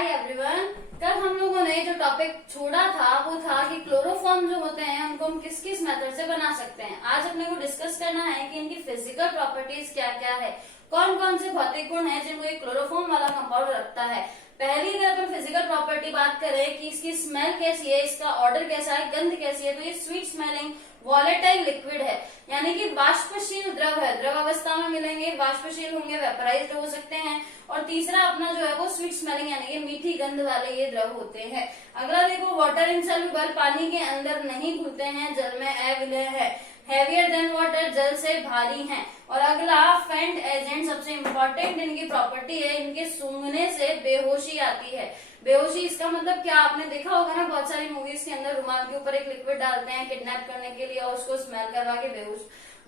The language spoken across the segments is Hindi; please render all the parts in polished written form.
Hi everyone. कल हम लोगों ने जो टॉपिक छोड़ा था वो था कि क्लोरोफॉर्म जो होते हैं उनको हम किस किस मेथड से बना सकते हैं। आज अपने को डिस्कस करना है कि इनकी फिजिकल प्रॉपर्टीज क्या क्या है, कौन कौन से भौतिक गुण है जिनको ये क्लोरोफॉर्म वाला कंपाउंड रखता है। पहली अगर अपन फिजिकल प्रॉपर्टी बात करें कि इसकी स्मेल कैसी है, इसका ऑर्डर कैसा है, गंध कैसी है, तो ये स्वीट स्मेलिंग वॉलेटाइल लिक्विड है, यानी कि वाष्पशील द्रव है। द्रव अवस्था में मिलेंगे, वाष्पशील होंगे, वेपराइज्ड हो सकते हैं। और तीसरा अपना जो है वो स्वीट स्मेलिंग यानी कि मीठी गंध वाले ये द्रव होते हैं। अगला देखो, वाटर इनसॉल्युबल, पानी के अंदर नहीं घुलते हैं, जल में अविलय है। हेवियर देन वाटर, जल से भारी हैं। और अगला फेंट एजेंट, सबसे इंपॉर्टेंट इनकी प्रॉपर्टी है, इनके सूंघने से बेहोशी आती है। बेहोशी इसका मतलब क्या, आपने देखा होगा ना बहुत सारी मूवीज के अंदर रुमाल के ऊपर एक लिक्विड डालते हैं किडनैप करने के लिए और उसको स्मेल करवा के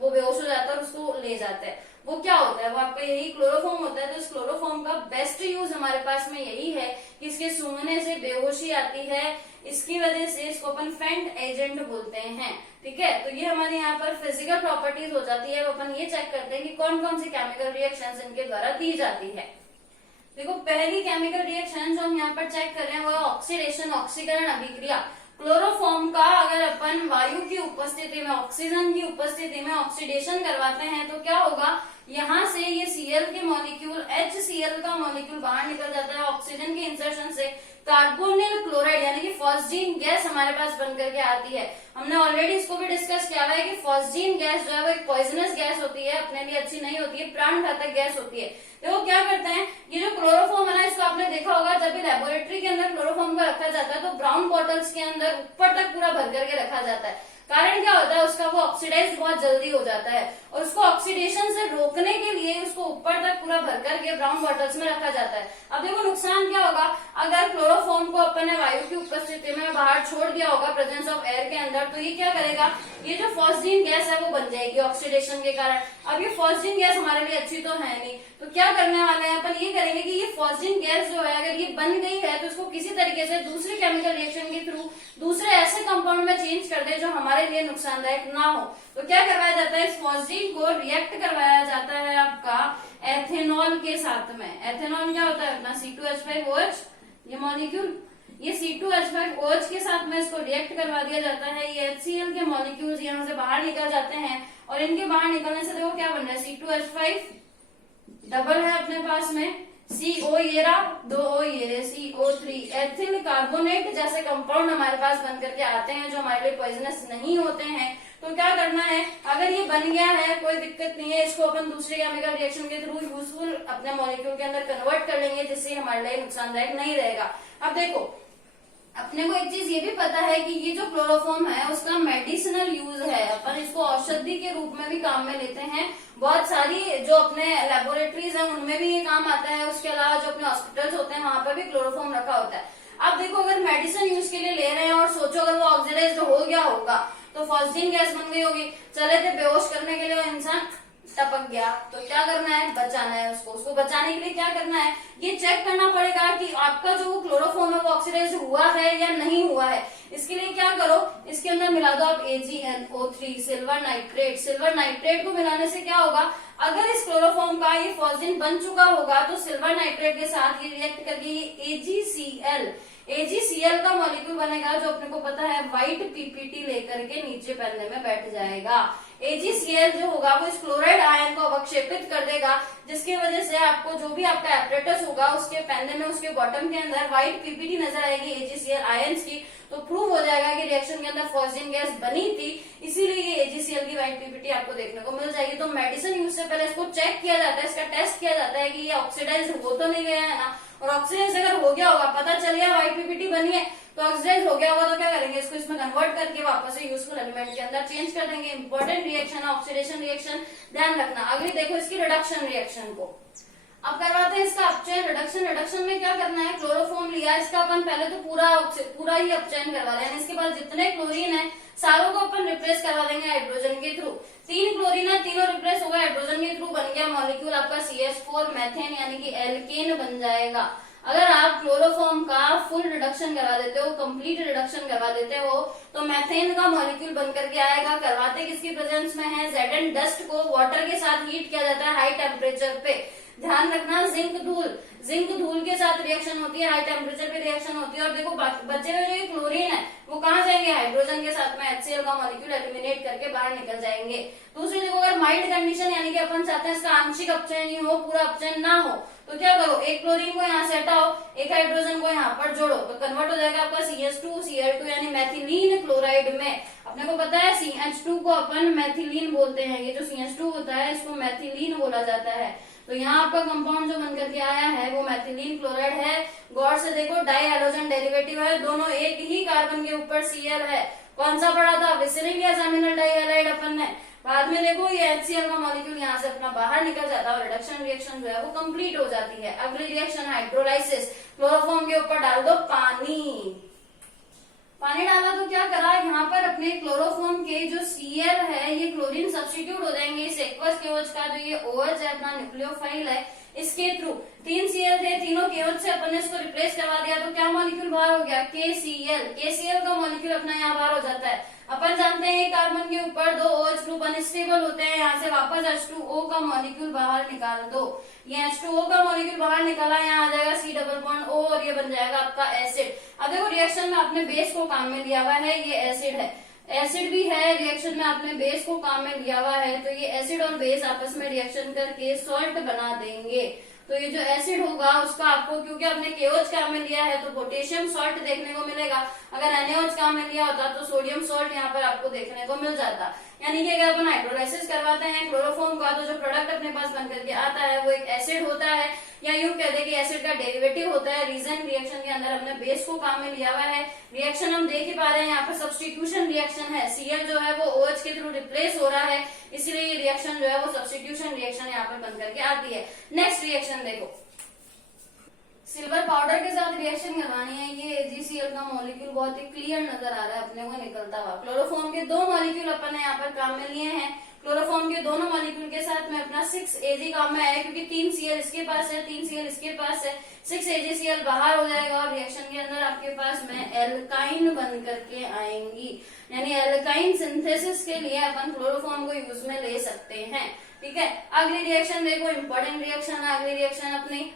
वो बेहोश हो जाता है और उसको ले जाते हैं। वो क्या होता है, वो आपका यही क्लोरोफॉर्म होता है। तो इस क्लोरोफॉर्म का बेस्ट यूज हमारे पास में यही है कि इसके सूंघने से बेहोशी आती है, इसकी वजह से इसको अपन फेंट एजेंट बोलते हैं। ठीक है, तो ये हमारे यहाँ पर फिजिकल प्रॉपर्टीज हो जाती है। अपन ये चेक करते हैं कि कौन कौन सी केमिकल रिएक्शंस इनके द्वारा दी जाती है। देखो, पहली केमिकल रिएक्शन जो हम यहाँ पर चेक कर रहे हैं वो है ऑक्सीडेशन, ऑक्सीकरण अभिक्रिया। क्लोरोफॉर्म का अगर अपन वायु की उपस्थिति में, ऑक्सीजन की उपस्थिति में ऑक्सीडेशन करवाते हैं तो क्या होगा, यहाँ से ये Cl के मॉलिक्यूल HCl का मॉलिक्यूल बाहर निकल जाता है। ऑक्सीजन के इंसर्शन से कार्बोनिल क्लोराइड यानी कि फॉस्जीन गैस हमारे पास बन करके आती है। हमने ऑलरेडी इसको भी डिस्कस किया हुआ है कि फॉस्जीन गैस जो है वो एक पॉइजनस गैस होती है, अपने लिए अच्छी नहीं होती है, प्राण घातक गैस होती है। देखो क्या करते हैं, ये जो क्लोरोफॉर्म है ना, इसको आपने देखा होगा जब भी लेबोरेटरी के अंदर क्लोरोफॉर्म को रखा जाता है तो ब्राउन बॉटल्स के अंदर ऊपर तक पूरा भर करके रखा जाता है। कारण क्या होता है, उसका वो ऑक्सीडाइज बहुत जल्दी हो जाता है और उसको ऑक्सीडेशन से रोकने के लिए उसको ऊपर तक पूरा भर करके ब्राउन बॉटल्स में रखा जाता है। अब देखो नुकसान क्या होगा, अगर क्लोरोफॉर्म को अपन ने वायु की उपस्थिति में बाहर छोड़ दिया होगा प्रेजेंस ऑफ एयर के अंदर, तो ये क्या करेगा, ये जो फॉस्जीन गैस है वो बन जाएगी ऑक्सीडेशन के कारण। अब ये फॉस्जीन गैस हमारे लिए अच्छी तो है नहीं, तो क्या करने वाले हैं अपन, ये करेंगे कि ये फॉस्जीन गैस जो है अगर ये बन गई है तो इसको किसी तरीके से दूसरी केमिकल रिएक्शन के थ्रू दूसरे ऐसे कंपाउंड में चेंज कर दे जो हमारे लिए नुकसानदायक ना हो। तो क्या करवाया जाता है, इस फॉस्जीन को रिएक्ट करवाया जाता है आपका एथेनॉल के साथ में। एथेनॉल क्या होता है अपना C2H5OH, ये मॉलिक्यूल, ये C2H5OH के साथ में इसको रिएक्ट करवा दिया जाता है। ये HCl के मॉलिक्यूल्स यहाँ से बाहर निकल जाते हैं और इनके बाहर निकलने से देखो क्या बन रहा है, C2H5 डबल है अपने पास में, CO ये रहा, 2 O ये रहे, CO3 एथिल कार्बोनेट जैसे कंपाउंड हमारे पास बन करके आते हैं जो हमारे लिए पॉइजनस नहीं होते हैं। तो क्या करना है, अगर ये बन गया है कोई दिक्कत नहीं है, इसको अपन दूसरे केमिकल रिएक्शन के थ्रू यूजफुल अपने मॉलिक्यूल के अंदर कन्वर्ट कर लेंगे जिससे हमारे लिए नुकसानदायक नहीं रहेगा। अब देखो, अपने को एक चीज ये भी पता है कि ये जो क्लोरोफॉर्म है उसका मेडिसिनल यूज है, अपन इसको औषधि के रूप में भी काम में लेते हैं। बहुत सारी जो अपने लेबोरेटरीज हैं उनमें भी ये काम आता है, उसके अलावा जो अपने हॉस्पिटल्स होते हैं वहां पर भी क्लोरोफॉर्म रखा होता है। अब देखो, अगर मेडिसिन यूज के लिए ले रहे हैं और सोचो अगर वो ऑक्सीडाइज्ड हो गया होगा तो फॉस्जीन गैस बन गई होगी, चले थे बेहोश करने के लिए वो इंसान टपक गया, तो क्या करना है, बचाना है उसको बचाने के लिए क्या करना है, ये चेक करना पड़ेगा कि आपका जो क्लोरोफॉर्म है वो ऑक्सीडाइज हुआ है या नहीं हुआ है। इसके लिए क्या करो, इसके अंदर मिला दो आप AgNO3 silver nitrate. Silver nitrate को मिलाने से क्या होगा, अगर इस क्लोरोफॉर्म का ये फॉस्जीन बन चुका होगा तो सिल्वर नाइट्रेट के साथ ये रिएक्ट करके AgCl का मॉलिक्यूल बनेगा जो अपने को पता है व्हाइट PPT लेकर के नीचे पैनल में बैठ जाएगा। AgCl जो होगा वो इस क्लोराइड आयन को अवक्षेपित कर देगा, जिसकी वजह से आपको जो भी आपका एपरेटस होगा उसके पैनल में उसके बॉटम के अंदर व्हाइट PPT नजर आएगी AgCl आयंस की। तो प्रूव हो जाएगा कि रिएक्शन के अंदर फॉस्जीन गैस बनी थी, इसीलिए ये AgCl की व्हाइट PPT आपको देखने को मिल जाएगी। तो मेडिसिन यूज से पहले इसको चेक किया जाता है, इसका टेस्ट किया जाता है कि ये ऑक्सीडाइज हो तो नहीं गया है ना, और ऑक्सीडाइज अगर हो गया होगा, पता चल गया व्हाइट PPT बनी है तो ऑक्सीडाइज हो गया होगा, तो क्या करेंगे, इसको इसमें कन्वर्ट करके वापस से यूजफुल एलिमेंट के अंदर चेंज कर देंगे। इंपॉर्टेंट रिएक्शन है ऑक्सीडेशन रिएक्शन, ध्यान रखना। अगली देखो इसकी रिडक्शन रिएक्शन को, अब करवाते हैं इसका अपचयन। रिडक्शन में क्या करना है, क्लोरोफॉर्म लिया, इसका अपन पहले तो पूरा ही अपचयन करवा लें, इसके बाद जितने क्लोरीन है सारों को अपन रिप्लेस करवा देंगे हाइड्रोजन के थ्रू। 3 क्लोरीन है, तीनों रिप्लेस होगा हाइड्रोजन के थ्रू, बन गया मॉलिक्यूल आपका CH4 मेथेन यानी कि एल्केन बन जाएगा। अगर आप क्लोरोफॉर्म का फुल रिडक्शन करवा देते हो, कंप्लीट रिडक्शन करवा देते हो, तो मेथेन का मॉलिक्यूल बन करके आएगा। करवाते किसकी प्रेजेंस में है, Zn डस्ट को वाटर के साथ हीट किया जाता है हाई टेम्परेचर पे। ध्यान रखना, जिंक धूल के साथ रिएक्शन होती है, हाई टेम्परेचर पे रिएक्शन होती है। और देखो बचे हुए जो ये क्लोरीन है वो कहाँ जाएंगे, हाइड्रोजन के साथ में HCl का मॉलिक्यूल एलिमिनेट करके बाहर निकल जाएंगे। दूसरी देखो, अगर माइल्ड कंडीशन यानी कि अपन चाहते हैं इसका आंशिक अपचयन ही हो, पूरा अपचयन ना हो, तो क्या करो, एक क्लोरीन को यहाँ से हटाओ, एक हाइड्रोजन को यहाँ पर जोड़ो, तो कन्वर्ट हो जाएगा आपका CH2Cl2 यानी मैथिलीन क्लोराइड में। अपने को पता है CH2 को अपन मैथिलीन बोलते हैं, ये जो CH2 होता है इसको मैथिलीन बोला जाता है। तो यहाँ आपका कंपाउंड जो बनकर के आया है वो मैथिलीन क्लोराइड है। गौर से देखो, डाई हैलोजन डेरिवेटिव है, दोनों एक ही कार्बन के ऊपर Cl है। कौन सा पढ़ा था, विसिलिक एग्जामिनल डाइहैलाइड अपन ने। बाद में देखो ये HCl का मॉलिक्यूल यहाँ से अपना बाहर निकल जाता है और रिडक्शन रिएक्शन जो है वो कंप्लीट हो जाती है। अगली रिएक्शन हाइड्रोलाइसिस, क्लोरोफॉर्म के ऊपर डाल दो पानी डाला तो क्या करा, यहाँ पर अपने क्लोरोफॉर्म के जो Cl है ये क्लोरीन सब्स्टिट्यूट हो जाएंगे इस एक्वस KOH का, जो ये OH है अपना न्यूक्लियोफाइल है, इसके थ्रू 3 Cl थे, तीनों KOH से अपन ने इसको रिप्लेस करवा दिया, तो क्या मॉलिक्यूल बाहर हो गया, KCl का मॉलिक्यूल अपना यहाँ बाहर हो जाता है। अपन जानते हैं कार्बन के ऊपर 2 OH ग्रुप अनस्टेबल होते हैं, यहाँ से वापस H2O का मॉलिक्यूल बाहर निकाल दो, ये H2O का मॉलिक्यूल बाहर निकाला, यहाँ आ जाएगा C डबल बॉन्ड O और ये बन जाएगा आपका एसिड। अब देखो रिएक्शन में आपने बेस को काम में लिया हुआ है, ये एसिड है, एसिड भी है, रिएक्शन में आपने बेस को काम में लिया हुआ है, तो ये एसिड और बेस आपस में रिएक्शन करके सॉल्ट बना देंगे। तो ये जो एसिड होगा उसका आपको, क्योंकि आपने KOH काम में लिया है तो पोटेशियम सॉल्ट देखने को मिलेगा, अगर NaOH काम में लिया होता तो सोडियम सॉल्ट यहाँ पर आपको देखने को मिल जाता। यानी कि अगर अपन हाइड्रोलाइसिस करवाते हैं क्लोरोफॉर्म का तो जो प्रोडक्ट अपने पास बनकर के आता है वो एक एसिड होता है, या यूं कह दे कि एसिड का डेरिवेटिव होता है। रीजन रिएक्शन के अंदर हमने बेस को काम में लिया हुआ है, रिएक्शन हम देख ही पा रहे हैं यहाँ पर सब्स्टिट्यूशन रिएक्शन है, Cl जो है वो OH के थ्रू रिप्लेस हो रहा है, इसलिए ये रिएक्शन जो है वो सब्स्टिट्यूशन रिएक्शन यहाँ पर बन करके आती है। नेक्स्ट रिएक्शन देखो, सिल्वर पाउडर के साथ रिएक्शन करवानी है, ये AgCl का मॉलिक्यूल बहुत ही क्लियर नजर आ रहा है अपने को निकलता हुआ। क्लोरोफॉर्म के 2 मॉलिक्यूल अपन ने यहाँ पर काम में लिए हैं, क्लोरोफॉर्म के दोनों मॉलिक्यूल के साथ में अपना 6 Ag काम में आया, क्योंकि 3 Cl इसके पास है, 3 Cl इसके पास है, 6 AgCl बाहर हो जाएगा और रिएक्शन के अंदर आपके पास में एल्काइन बन करके आएंगी, यानी एल्काइन सिंथेसिस के लिए अपन क्लोरोफॉर्म को यूज में ले सकते हैं। ठीक है, अगली रिएक्शन देखो, इंपॉर्टेंट रिएक्शन है अगली रिएक्शन अपनी।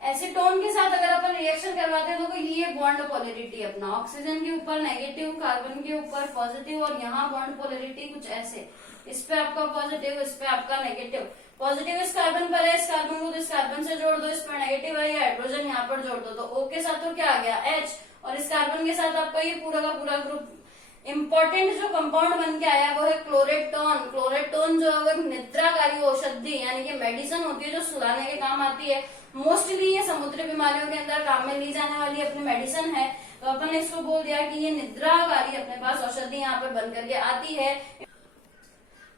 एसीटोन के साथ अगर अपन रिएक्शन करवाते हैं तो ये बॉन्ड पोलैरिटी अपना, ऑक्सीजन के ऊपर नेगेटिव, कार्बन के ऊपर पॉजिटिव, और यहाँ बॉन्ड पोलैरिटी कुछ ऐसे, इस पे आपका पॉजिटिव, इस पे आपका नेगेटिव। पॉजिटिव इस कार्बन पर है, इस कार्बन को तो इस कार्बन से जोड़ दो, इस पर नेगेटिव है, ये हाइड्रोजन यहाँ पर जोड़ दो, तो O के साथ तो क्या आ गया H, और इस कार्बन के साथ आपका ये पूरा का पूरा ग्रुप। इंपॉर्टेंट जो कंपाउंड बन के आया वो है क्लोरेटोन। क्लोरेटोन जो है वो निद्राकारी औषधि यानी कि मेडिसिन होती है जो सुलाने के काम आती है। मोस्टली ये समुद्री बीमारियों के अंदर काम में ली जाने वाली अपनी मेडिसिन है, तो अपन ने इसको बोल दिया कि ये निद्राकारी अपने पास औषधि यहाँ पर बन करके आती है।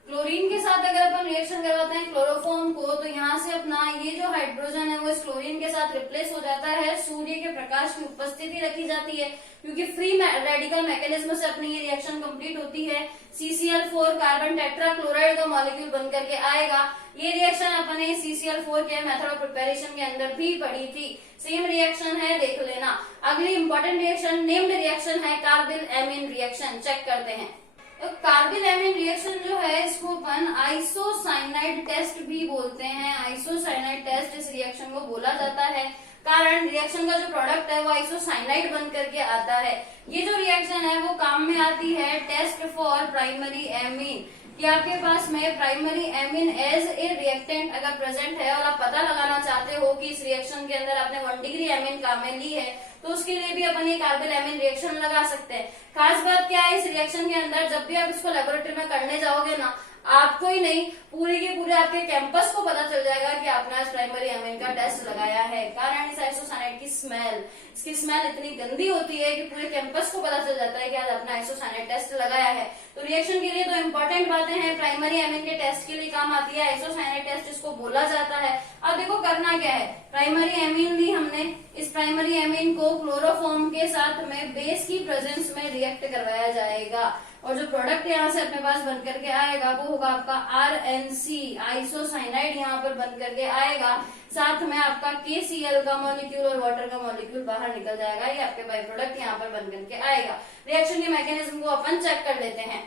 क्लोरीन के साथ अगर अपन रिएक्शन करवाते हैं क्लोरोफॉर्म को, तो यहाँ से अपना ये जो हाइड्रोजन है वो इस क्लोरीन के साथ रिप्लेस हो जाता है। सूर्य के प्रकाश की उपस्थिति रखी जाती है, क्योंकि फ्री रेडिकल मैकेनिज्म से अपनी ये रिएक्शन कंप्लीट होती है। CCl4 कार्बन टेट्रा क्लोराइड का मॉलिक्यूल बन करके आएगा। ये रिएक्शन अपने CCl4 के मेथड ऑफ प्रिपरेशन के अंदर भी पढ़ी थी, सेम रिएक्शन है, देख लेना। अगली इंपॉर्टेंट रिएक्शन नेम्ड रिएक्शन है कार्बिल एमीन रिएक्शन, चेक करते हैं। तो कार्बिल एमीन रिएक्शन जो है इसको अपन आइसोसाइनाइड टेस्ट भी बोलते हैं। आइसोसाइनाइड टेस्ट इस रिएक्शन को बोला जाता है, कारण रिएक्शन का जो प्रोडक्ट है वो आइसोसाइनाइड बन करके आता है। ये जो रिएक्शन है वो काम में आती है टेस्ट फॉर प्राइमरी एमीन, कि आपके पास में primary amine as a reactant अगर प्रेजेंट है और आप पता लगाना चाहते हो कि इस रिएक्शन के अंदर आपने 1 डिग्री एमीन काम में ली है, तो उसके लिए भी अपन ये कार्बिल एमीन रिएक्शन लगा सकते हैं। खास बात क्या है इस रिएक्शन के अंदर, जब भी आप इसको लेबोरेटरी में करने जाओगे ना, आपको ही नहीं पूरे के पूरे आपके कैंपस को पता चल जाएगा कि आपने आज प्राइमरी एमीन का टेस्ट लगाया है। कारण इस आइसोसाइनाइड की स्मेल, इसकी स्मेल इतनी गंदी होती है कि पूरे कैंपस को पता चल जाता है कि आज आपने आइसोसाइनाइड टेस्ट लगाया है। तो रिएक्शन के लिए तो इंपॉर्टेंट बातें हैं, प्राइमरी एमीन के टेस्ट के लिए काम आती है आइसोसाइनाइड टेस्ट, इसको बोला जाता है। अब देखो करना क्या है, प्राइमरी एमीन ली हमने, इस प्राइमरी एमीन को क्लोरोफॉर्म के साथ में बेस की प्रेजेंस में रिएक्ट करवाया जाएगा, और जो प्रोडक्ट यहाँ से अपने पास बन करके आएगा वो होगा आपका RNC आइसोसाइनाइड यहाँ पर बन करके आएगा। साथ में आपका KCl का मॉलिक्यूल और वाटर का मॉलिक्यूल बाहर निकल जाएगा, ये आपके बाई प्रोडक्ट यहाँ पर बन करके आएगा। रिएक्शन के मैकेनिज्म को अपन चेक कर लेते हैं।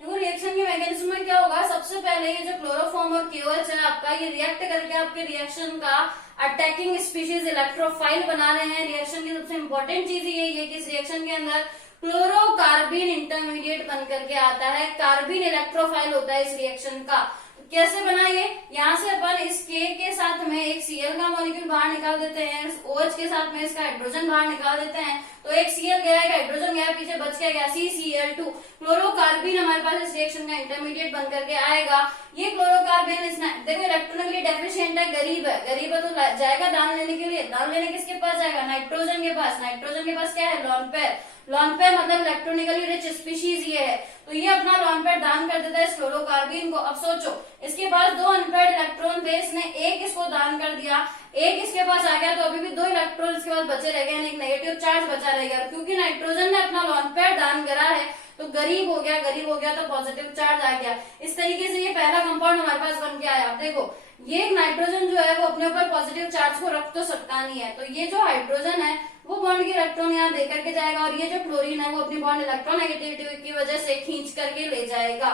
देखो रिएक्शन के मैकेनिज्म में क्या होगा, सबसे पहले ये जो क्लोरोफॉर्म और KOH है आपका, ये रिएक्ट करके आपके रिएक्शन का अटैकिंग स्पीशीज इलेक्ट्रोफाइल बना रहे हैं। रिएक्शन की सबसे इंपॉर्टेंट चीज ये है कि इस रिएक्शन के अंदर क्लोरोकार्बिन इंटरमीडिएट बन करके आता है। कार्बिन इलेक्ट्रोफाइल होता है इस रिएक्शन का। कैसे बना ये, यहाँ से अपन इस K के साथ में एक Cl का मॉलिक्यूल बाहर निकाल देते हैं, OH के साथ में इसका हाइड्रोजन बाहर निकाल देते हैं, तो एक Cl गया, एक हाइड्रोजन गया, पीछे बच के गया CCl2। क्लोरोकार्बिन हमारे पास इस रिएक्शन का इंटरमीडिएट बन करके आएगा। ये क्लोरोकार्बिन इस देखो इलेक्ट्रॉनिकली डेफिशिएंट है, गरीब है तो जाएगा दान लेने के लिए। दान लेने किसके पास जाएगा, नाइट्रोजन के पास। नाइट्रोजन के पास क्या है, लोन पेयर। लोन पेयर मतलब इलेक्ट्रॉनिकली रिच स्पीशीज ये है, तो ये अपना लोन पेयर दान कर देता है इस क्लोरोकार्बिन को। अब सोचो इसके पास दो अनपेयर्ड इलेक्ट्रॉन थे, इसने एक इसको दान कर दिया, एक इसके पास आ गया, तो अभी भी दो इलेक्ट्रॉन इसके पास बचे रह गए, एक नेगेटिव चार्ज बचा रहेगा। क्योंकि नाइट्रोजन ने अपना लोन पेयर दान करा है तो गरीब हो गया तो पॉजिटिव चार्ज आ गया। इस तरीके से ये पहला कंपाउंड हमारे पास बन के आया। देखो ये नाइट्रोजन जो है वो अपने ऊपर पॉजिटिव चार्ज को रख तो सकता नहीं है, तो ये जो हाइड्रोजन है वो बॉन्ड के इलेक्ट्रॉन यहाँ दे करके जाएगा, और ये जो क्लोरीन है वो अपनी बॉन्ड इलेक्ट्रॉन नेगेटिविटी की वजह से खींच करके ले जाएगा।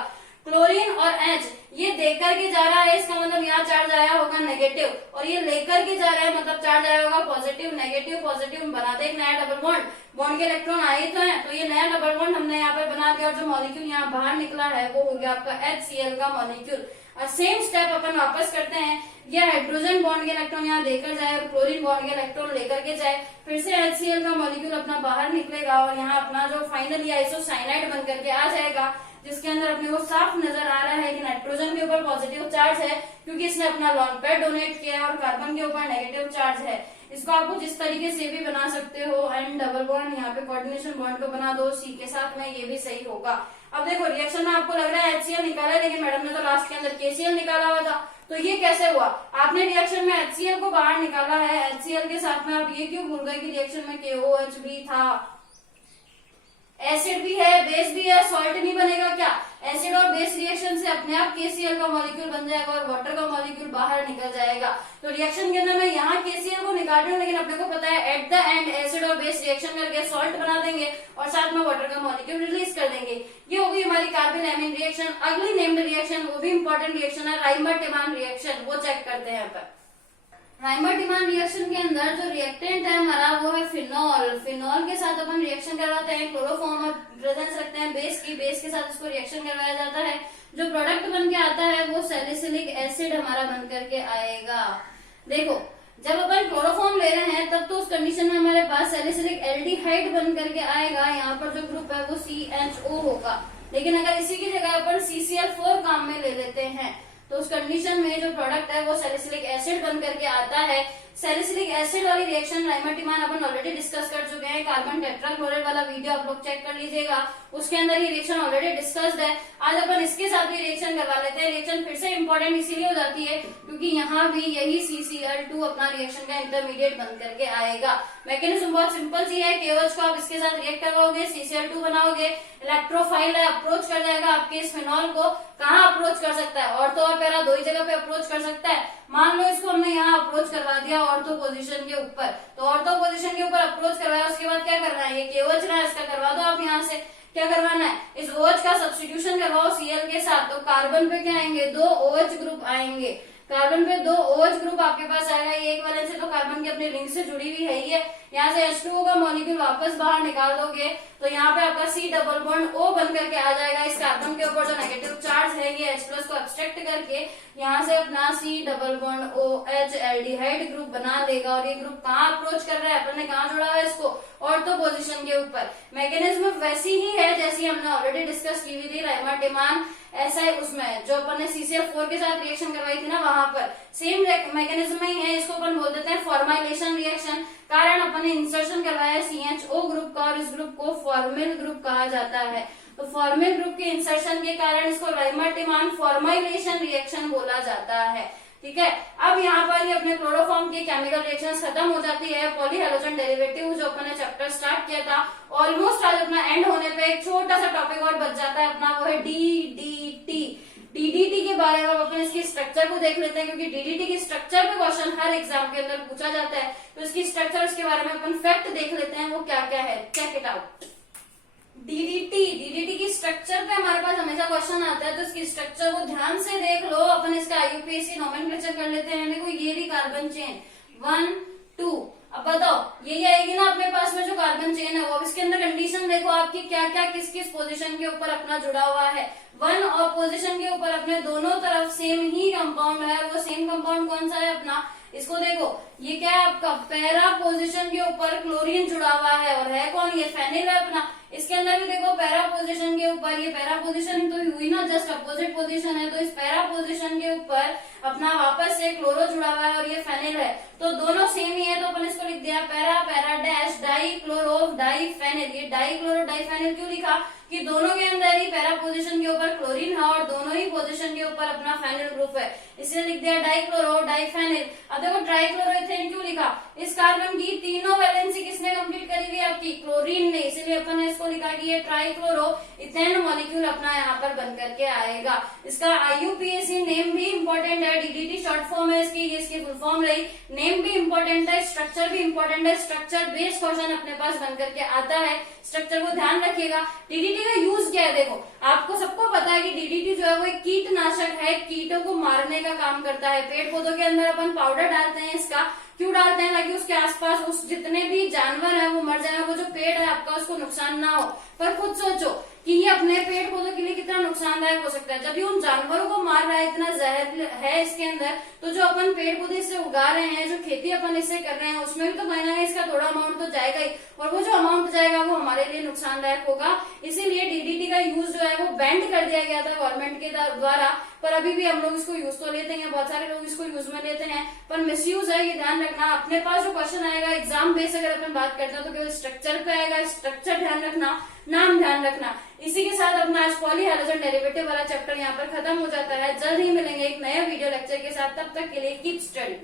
क्लोरीन और H ये देकर के जा रहा है, इसका मतलब यहाँ चार्ज आया होगा नेगेटिव, और ये लेकर के जा रहा है मतलब चार्ज आया होगा पॉजिटिव। नेगेटिव पॉजिटिव बनाते एक नया डबल बॉन्ड, बॉन्ड के इलेक्ट्रॉन आए तो हैं, तो ये नया डबल बॉन्ड हमने यहाँ पर बना दिया, और जो मॉलिक्यूल यहाँ बाहर निकला है वो हो गया आपका HCl का मॉलिक्यूल। और सेम स्टेप अपन वापस करते हैं, ये हाइड्रोजन बॉन्ड के इलेक्ट्रॉन यहाँ देकर जाए और क्लोरीन बॉन्ड के इलेक्ट्रॉन लेकर के जाए, फिर से HCl का मॉलिक्यूल अपना बाहर निकलेगा, और यहाँ अपना जो फाइनली आइसोसाइनाइड बन करके आ जाएगा, जिसके अंदर अपने को साफ नजर आ रहा है कि नाइट्रोजन के ऊपर पॉजिटिव चार्ज है क्योंकि इसने अपना लोन पेयर डोनेट किया है, और कार्बन के ऊपर नेगेटिव चार्ज है। इसको आपको जिस तरीके से भी बना सकते हो, एंड डबल बॉन्ड यहाँ पे कोऑर्डिनेशन बॉन्ड को बना दो C के साथ में, ये भी सही होगा। अब देखो रिएक्शन में आपको लग रहा है HCl निकाला है, लेकिन मैडम ने तो लास्ट के अंदर KCl निकाला हुआ था, तो ये कैसे हुआ। आपने रिएक्शन में HCl को बाहर निकाला है, HCl के साथ में आप ये क्यों भूल गए कि रिएक्शन में KOH भी था, एसिड भी है, बेस भी है, सॉल्ट नहीं बनेगा क्या। एसिड और बेस रिएक्शन से अपने आप KCl का मॉलिक्यूल बन जाएगा और वाटर का मॉलिक्यूल बाहर निकल जाएगा। तो रिएक्शन के अंदर मैं यहाँ KCl को निकाल रही हूँ, लेकिन अपने को पता है एट द एंड एसिड और बेस रिएक्शन करके सॉल्ट बना देंगे और साथ में वाटर का मॉलिक्यूल रिलीज कर देंगे। ये होगी हमारी कार्बन एमीन रिएक्शन। अगली नेम्ड रिएक्शन, वो भी इंपॉर्टेंट रिएक्शन है, राइमर-टिमान रिएक्शन, वो चेक करते हैं अपन। राइमर-टिमान रिएक्शन के अंदर जो रिएक्टेंट है हमारा वो है फिनॉल। फिनॉल के साथ अपन रिएक्शन करवाते हैं, क्लोरोफॉर्म और प्रेजेंस रखते हैं बेस की, बेस के साथ इसको रिएक्शन करवाया जाता है। जो प्रोडक्ट बन के आता है वो सैलिसिलिक एसिड हमारा बन करके आएगा। देखो जब अपन क्लोरोफॉर्म ले रहे हैं तब तो उस कंडीशन में हमारे पास सैलिसिलिक एल्डिहाइड बन करके आएगा, यहाँ पर जो ग्रुप है वो CHO होगा। लेकिन अगर इसी की जगह अपन CCl4 काम में ले लेते हैं तो उस कंडीशन में जो प्रोडक्ट है वो सैलिसिलिक एसिड बन करके आता है। सैलिसिलिक एसिड वाली रिएक्शन राइमर-टिमान अपन ऑलरेडी डिस्कस कर चुके हैं, कार्बन टेट्राक्लोराइड वाला वीडियो आप लोग चेक कर लीजिएगा, उसके अंदर ये रिएक्शन ऑलरेडी डिस्कस्ड है। आज अपन इसके साथ भी रिएक्शन करवा लेते हैं। रिएक्शन फिर से इंपॉर्टेंट इसीलिए हो जाती है क्योंकि यहाँ भी यही CCl2 अपना रिएक्शन का इंटरमीडिएट बन करके आएगा। मैकेनिज्म बहुत सिंपल सी है, KOH को आप इसके साथ रिएक्ट करवाओगे, CCl2 बनाओगे, इलेक्ट्रोफाइल है, अप्रोच कर जाएगा आपके इस फिनॉल को। कहाँ अप्रोच कर सकता है, ऑर्थो और पैरा दो ही जगह पे अप्रोच कर सकता है। मान लो इसको हमने यहाँ अप्रोच करवा दिया ऑर्थो पोजीशन के ऊपर, तो ऑर्थो पोजीशन के ऊपर अप्रोच करवाया, उसके बाद क्या करना है, ये KOH रहा है इसका करवा दो आप यहाँ से। क्या करवाना है, इस OH का सब्स्टिट्यूशन करवाओ Cl के साथ, तो कार्बन पे क्या आएंगे, 2 OH ग्रुप आएंगे। कार्बन पे 2 OH ग्रुप आपके पास आएगा, ये एक वैलेंस से तो कार्बन की अपनी रिंग से जुड़ी हुई है ही है। यहाँ से H2O का मॉलिक्यूल वापस बाहर निकाल दोगे तो यहाँ पे आपका C डबल बॉन्ड O बन करके आ जाएगा। इस कार्बन के ऊपर जो नेगेटिव चार्ज है ये H+ को एब्स्ट्रैक्ट करके यहाँ से अपना C double bond OH aldehyde group बना देगा। और ये ग्रुप कहाँ अप्रोच कर रहा है, अपन ने कहाँ जोड़ा है इसको, ऑर्थो पोजीशन के ऊपर। मैकेनिज्म वैसी ही है जैसी हमने ऑलरेडी डिस्कस की हुई थी राइमर-टिमान, ऐसा है उसमें जो अपन ने CCl4 के साथ रिएक्शन करवाई थी ना, वहां पर सेम मैकेनिज्म ही है। इसको अपन बोल देते हैं फॉर्माइलेशन रिएक्शन। कारण अपन ने इंसर्शन करवाया है CHO ग्रुप का और इस ग्रुप को फॉर्मिल ग्रुप कहा जाता है। तो फॉर्मिल ग्रुप के इंसर्शन के कारण इसको राइमर-टिमान फॉर्माइलेशन रिएक्शन बोला जाता है। ठीक है, अब यहाँ पर ये अपने क्लोरोफॉर्म की केमिकल रिएक्शंस खत्म हो जाती है। पॉलीहेलोजन डेरिवेटिव जो अपन ने चैप्टर स्टार्ट किया था, ऑलमोस्ट आज अपना एंड होने पे एक छोटा सा टॉपिक और बच जाता है अपना, वो है DDT। DDT के बारे में अपन इसकी स्ट्रक्चर को देख लेते हैं क्योंकि DDT की स्ट्रक्चर पे क्वेश्चन हर एग्जाम के अंदर पूछा जाता है। तो इसकी स्ट्रक्चर, उसके बारे में अपन फैक्ट देख लेते हैं वो क्या क्या है। Check it out. डीडीटी की स्ट्रक्चर पे हमारे पास हमेशा क्वेश्चन आता है, तो इसकी स्ट्रक्चर को ध्यान से देख लो। अपन इसका आईयूपीएसी नोमेनक्लेचर कर लेते हैं। देखो ये रही कार्बन चेन 1 2। अब बताओ यही आएगी ना अपने पास में जो कार्बन चेन है वो। अब इसके अंदर कंडीशन देखो आपकी क्या क्या किस किस पोजीशन के ऊपर अपना जुड़ा हुआ है। 1 और पोजीशन के ऊपर अपने दोनों तरफ सेम ही कंपाउंड है। वो सेम कंपाउंड कौन सा है अपना, इसको देखो ये क्या है आपका पैरा पोजीशन के ऊपर क्लोरीन जुड़ा हुआ है। और है कौन, ये फेनिल है अपना। इसके अंदर भी देखो पैरा पोजीशन के ऊपर, ये पैरा पोजीशन तो हुई ना, जस्ट अपोजिट पोजीशन है, तो इस पैरा पोजीशन के ऊपर अपना वापस से क्लोरो जुड़ा हुआ है और ये फेनिल है। तो दोनों सेम ही है, तो अपन इसको लिख दिया para para dash dichloro diphenyl. ये डाई क्लोरो डाई फेनिल क्यों लिखा, कि दोनों के अंदर ही पैरा पोजीशन के ऊपर क्लोरीन है और दोनों ही पोजीशन के ऊपर अपना फेनिल ग्रुप है, इसलिए लिख दिया डाई क्लोरो डाई फेनिल। अब देखो ट्राई क्लोरोइथेन क्यों लिखा, इस कार्बन की तीनों वैलेंसी किसने कंप्लीट करी हुई आपकी, क्लोरीन ने, इसीलिए अपन ने इसको लिखा कि ये ट्राई क्लोरो इथेन मॉलिक्यूल अपना यहाँ पर बन करके आएगा। इसका आईयूपीएसी नेम भी इंपॉर्टेंट है, डीडीटी शॉर्ट फॉर्म है इसकी, ये इसकी फुल फॉर्म रही। नेम भी इंपॉर्टेंट है, स्ट्रक्चर भी इंपॉर्टेंट है, स्ट्रक्चर बेस्ड क्वेश्चन अपने पास बन करके आता है, स्ट्रक्चर को ध्यान रखिएगा। डीडीटी का यूज क्या है, देखो आपको सबको पता है कि डीडीटी जो है वो एक कीटनाशक है, कीटों को मारने का काम करता है। पेड़ पौधों के अंदर अपन पाउडर डालते हैं, इसका क्यों डालते हैं, ताकि उसके आसपास उस जितने भी जानवर है वो मर जाए, वो जो पेड़ है आपका उसको नुकसान ना हो। पर खुद सोचो कि ये अपने पेड़ पौधों के लिए कितना नुकसानदायक हो सकता है। जब ये उन जानवरों को मार रहा है, इतना जहर है इसके अंदर, तो जो अपन पेड़ पौधे इससे उगा रहे हैं, जो खेती अपन इससे कर रहे हैं, उसमें भी तो कहीं ना कहीं इसका थोड़ा अमाउंट तो जाएगा ही, और वो जो अमाउंट जाएगा वो हमारे लिए नुकसानदायक होगा। इसीलिए डीडीटी का यूज जो है वो बैंड कर दिया गया था गवर्नमेंट के द्वारा, पर अभी भी हम लोग इसको यूज तो लेते हैं, बहुत सारे लोग इसको यूज में लेते हैं, पर मिसयूज है, ये ध्यान रखना। अपने पास जो क्वेश्चन आएगा एग्जाम बेस अगर अपन बात करते हैं तो केवल स्ट्रक्चर पे आएगा, स्ट्रक्चर ध्यान रखना, नाम ध्यान रखना। इसी के साथ अपना आज पॉलीहैलोजन डेरिवेटिव वाला चैप्टर यहाँ पर खत्म हो जाता है। जल्द ही मिलेंगे एक नए वीडियो लेक्चर के साथ, तब तक के लिए कीप स्टडी।